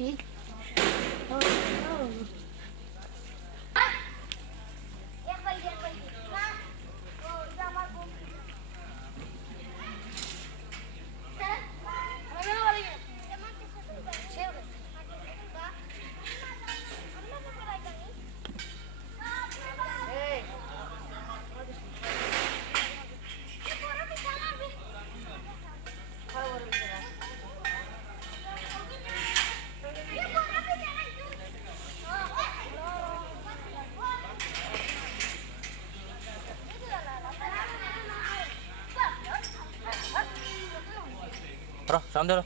Ih. Oh, oh. Bro, sound dulu.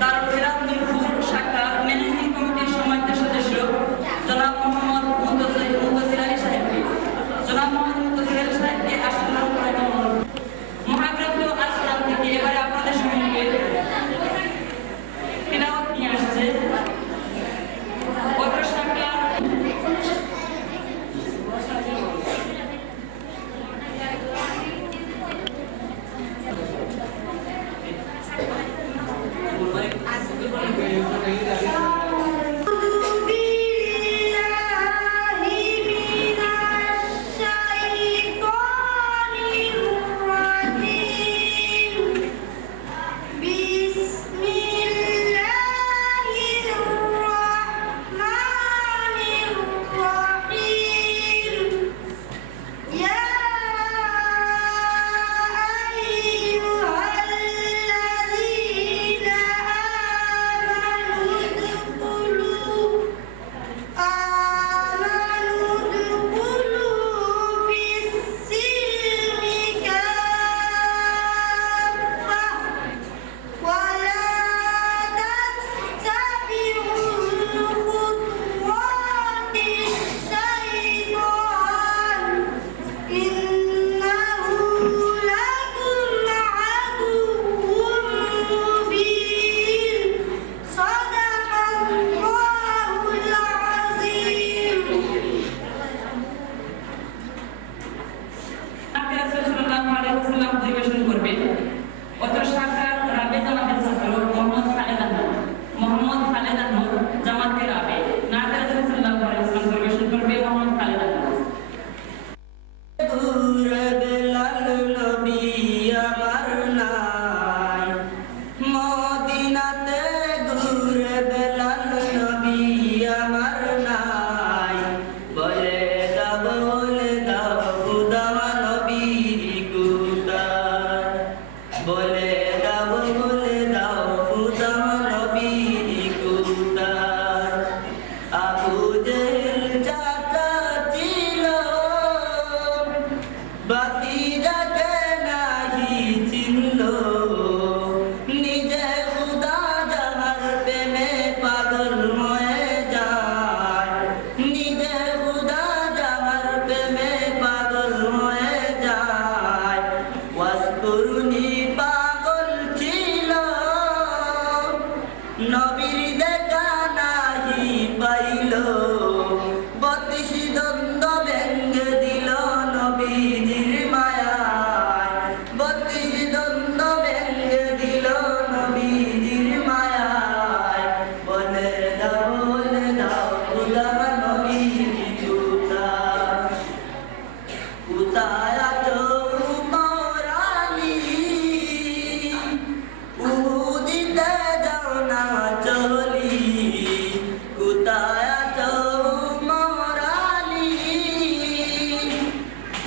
দারুল মিরপুর শাখা managing কমিটির সম্মানিত সদস্য জনাব মোহাম্মদ মুতাসির আলী সাহেবকে জনাব মোহাম্মদ মুতাসির আলী সাহেবকে আসন গ্রহণ করার জন্য মহাগ্রন্থ আল-কোরআন থেকে এবারে আপনাদের সম্মুখে তিলাওয়াত নিয়ে আসছে অত্র শাখা পরিবেশন করবেন অত্র শাখার রাবে জামাতের ছাত্র মোহাম্মদ খালেদ আহমদ জামাতের রাবে নাত রাসূল সাল্লাল্লাহু আলাইহি ওয়াসাল্লাম পরিবেশন করবে মোহাম্মদ খালেদ আহমদ ঘুরে বেলাল নবী আমার নাই মদিনাতে ঘুরে বেলাল নবী আমার নাই বলে দাও খুদা নবী কুতার বলে দাও খুদা নবী কুতার আবু জেহেল চাচা ছিল বাতিজাকে নাহি চিনল নিজে খুদা যাহার প্রেমে পাগল হয়ে যায় নিজে খুদা যাহার প্রেমে পাগল হয়ে যায় ওয়াসকুরুনি পাগল ছিল নবীর দেখা নাহি পাইল 32 দ্বন্দ্ব ভেঙ্গে দিল নবীজির মায়ায় 32 দ্বন্দ্ব ভেঙ্গে দিল নবীজির মায়ায় বলে দাও খুদা নবী কোথায় আছো মোরালি উহুদিতে যাও না চলি কোথায় আছো মোরালি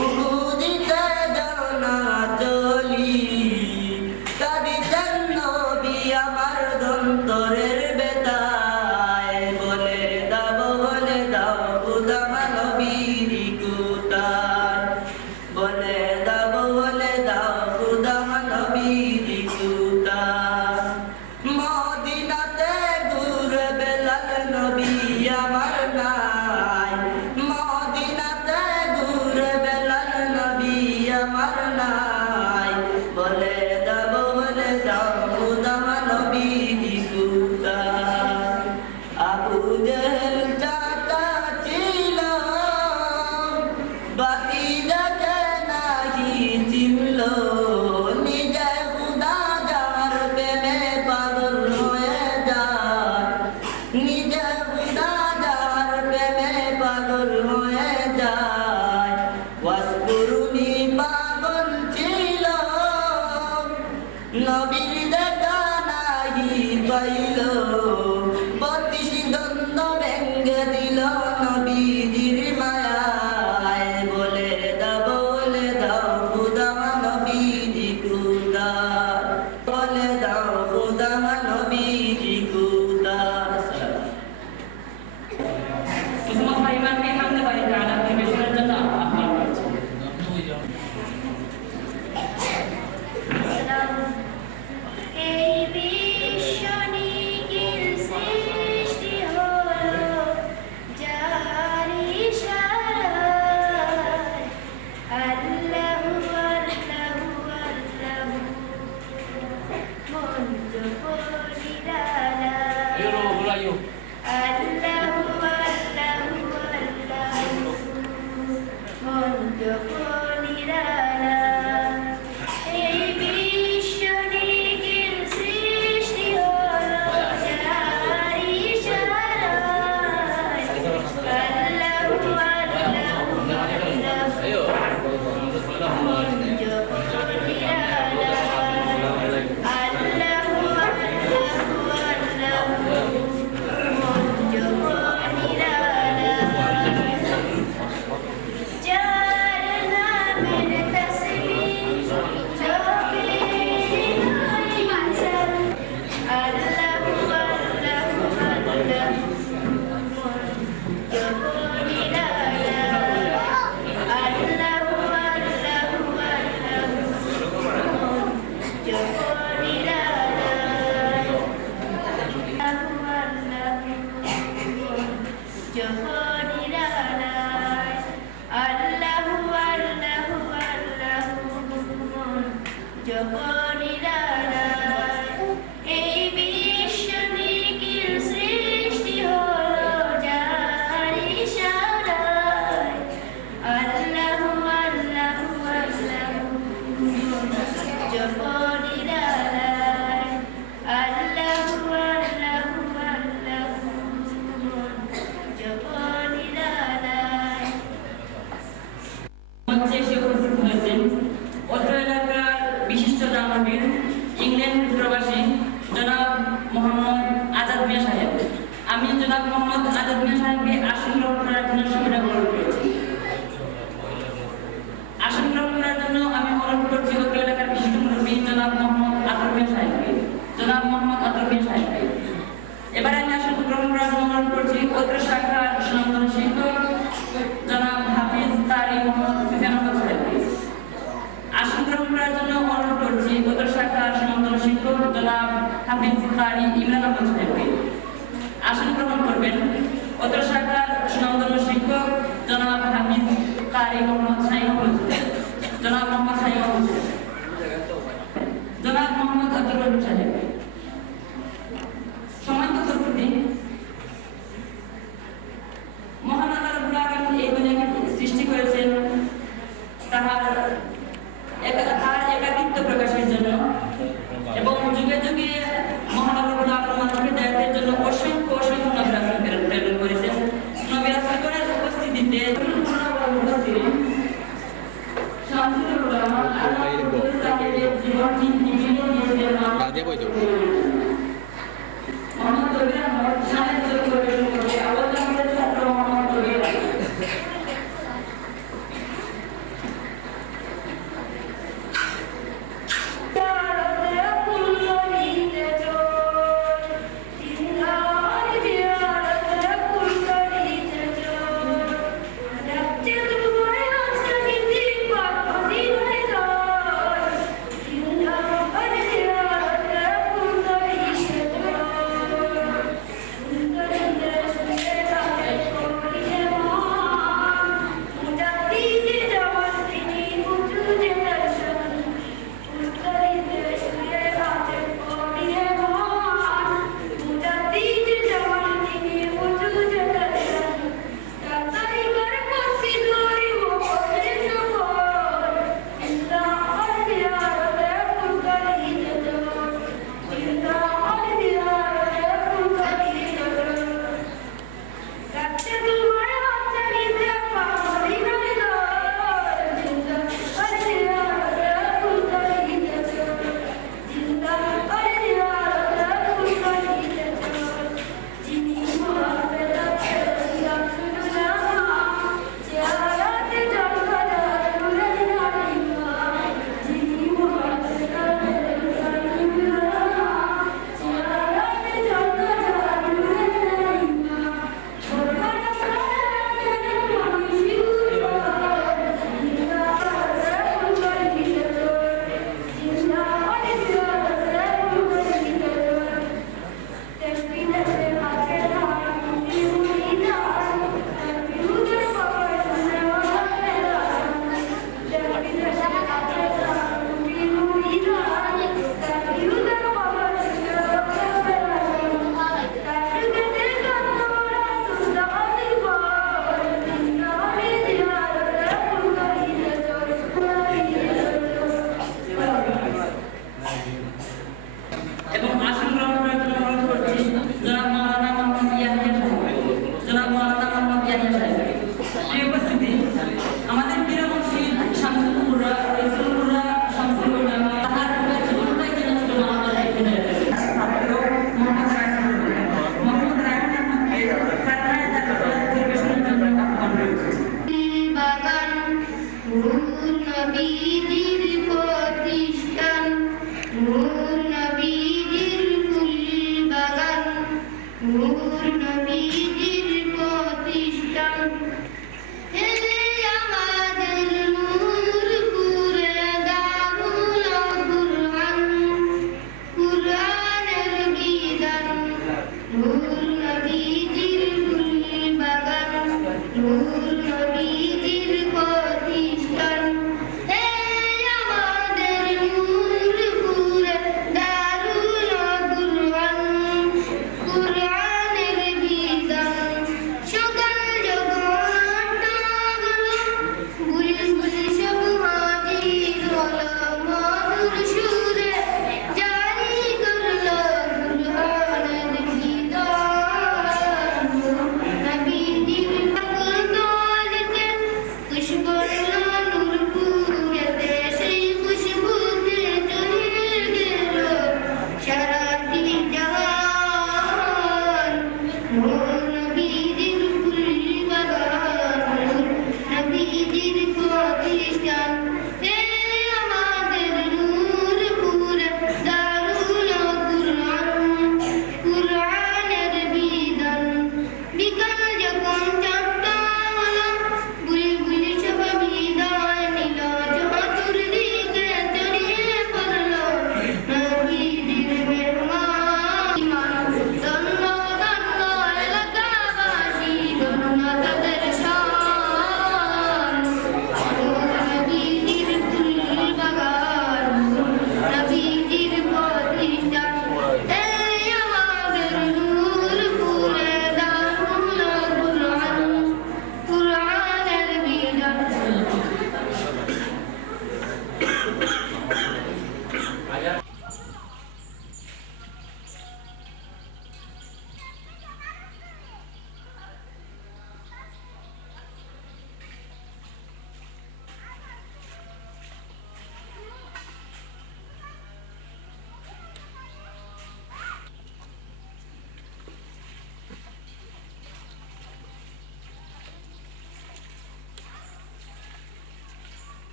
উহুদিতে যাও না চলি কাঁদিছেন নবী আমার অন্তরের বেতায় বলে দাও খুদা নবীর কোথায় বলে দাও খুদা নবীর কোথায় মদিনাতে ঘুরে বেলাল নবী আমার নাই মদিনাতে ঘুরে বেলাল নবী আমার নাই বলে দাও খুদা নবীর কোথায় আবু জেহেল চাচা ছিল বাতিজাকে নাহি চিনল নিজে খুদা যাহার প্রেমে পাগল হয়ে যায় নিজে খুদা যাহার প্রেমে পাগল হয়ে যায় ওয়াসকুরুনি পাগল ছিল নবীর দেখা নাহি পাইল 32 দ্বন্দ্ব ভেঙ্গে দিল নবীজির মায়ায় বলে দাও খুদা নবীর কোথায় বলে দাও খুদা নবীর কোথায় মুসলমান ভাইমানকে হামদে বাড়ি তাআলা পরিবেশনের জন্য আহ্বান করছি এই इंग्लैंड प्रवासी जनाब मोहम्मद आजाद मिया साहेब আমি জনাব মোহাম্মদ আজাদ মিয়া সাহেবকে আসন গ্রহণ করার জন্য সুবিধা গ্রহণ করেছি। আসন গ্রহণ করার জন্য আমি অনুরোধ করছি অত্র এলাকার বিশিষ্ট মুরব্বী জনাব মোহাম্মদ আতর মিয়া সাহেবকে জনাব মোহাম্মদ আতর মিয়া সাহেবকে। এবারে আমি আসন গ্রহণ করার জন্য অনুরোধ করছি অত্র শাখার সুনামধন্য শিক্ষক জনাব হাফিজ কারি মোহাম্মদ সুফিয়ান আহমদ সাহেবকে। আসন গ্রহণ করার জন্য অনুরোধ করছি অত্র শাখার সুনামধন্য শিক্ষক জনাব হাফিজ কারি ইমরান আহমদ সাহেবকে। আসন গ্রহণ করবেন অত্র শাখার সুনামধন্য শিক্ষক জনাব হাফিজ কারি মোহাম্মদ শাহী আহমদ জনাব মোহাম্মদ শাহী আহমদ জনাব মোহাম্মদ আব্দুর রহিম সাহেব। সম্মানিত উপস্থিতি, মহান আল্লাহ রাব্বুল আলামিন এই দুনিয়াকে সৃষ্টি করেছেন তার একাকিত্ব প্রকাশের জন্য এবং যুগে যুগে মহান আল্লাহ রাব্বুল আলামিন মানুষকে দায়িত্বের জন্য অসংখ্য অসংখ্য নবী রাসূল প্রেরণ করেছেন। নবী রাসূলগণের উপস্থিতিতে শামসুল উলামা আল্লাহ জীবন নিয়ে দিয়েছেন।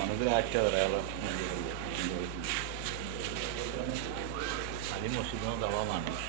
মানুষের একটা খালি মসজিদ যাওয়া মানুষ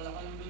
الحمد